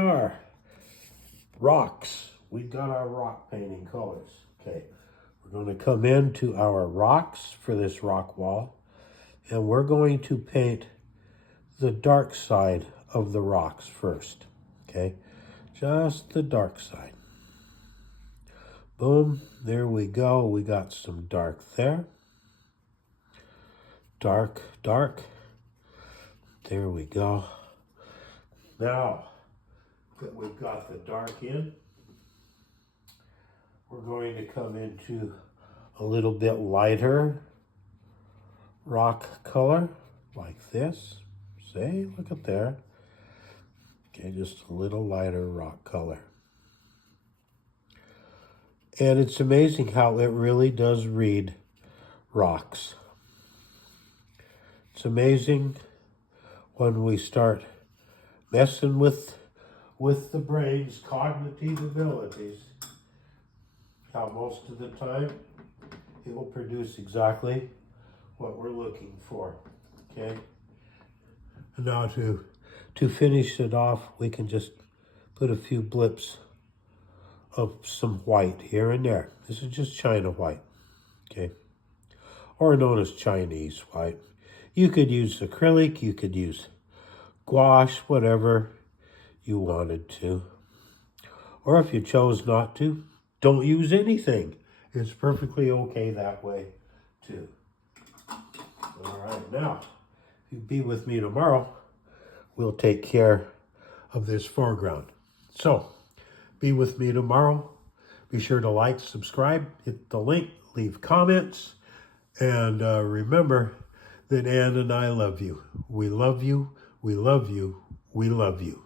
are. Rocks. We got our rock painting colors. Okay, we're going to come into our rocks for this rock wall, and we're going to paint the dark side of the rocks first. Okay, just the dark side. Boom, there we go. We got some dark there. Dark, dark. There we go. Now that we've got the dark in, we're going to come into a little bit lighter rock color, like this. See, look at there. Okay, just a little lighter rock color. And it's amazing how it really does read rocks. It's amazing when we start messing with the brain's cognitive abilities, how most of the time it will produce exactly what we're looking for. Okay. And now to finish it off, we can just put a few blips of some white here and there. This is just China white, okay? Or known as Chinese white. You could use acrylic, you could use gouache, whatever you wanted to. Or if you chose not to, don't use anything. It's perfectly okay that way too. All right, now, if you be with me tomorrow, we'll take care of this foreground. So, be with me tomorrow. Be sure to like, subscribe, hit the link, leave comments, and remember that Ann and I love you. We love you, we love you, we love you.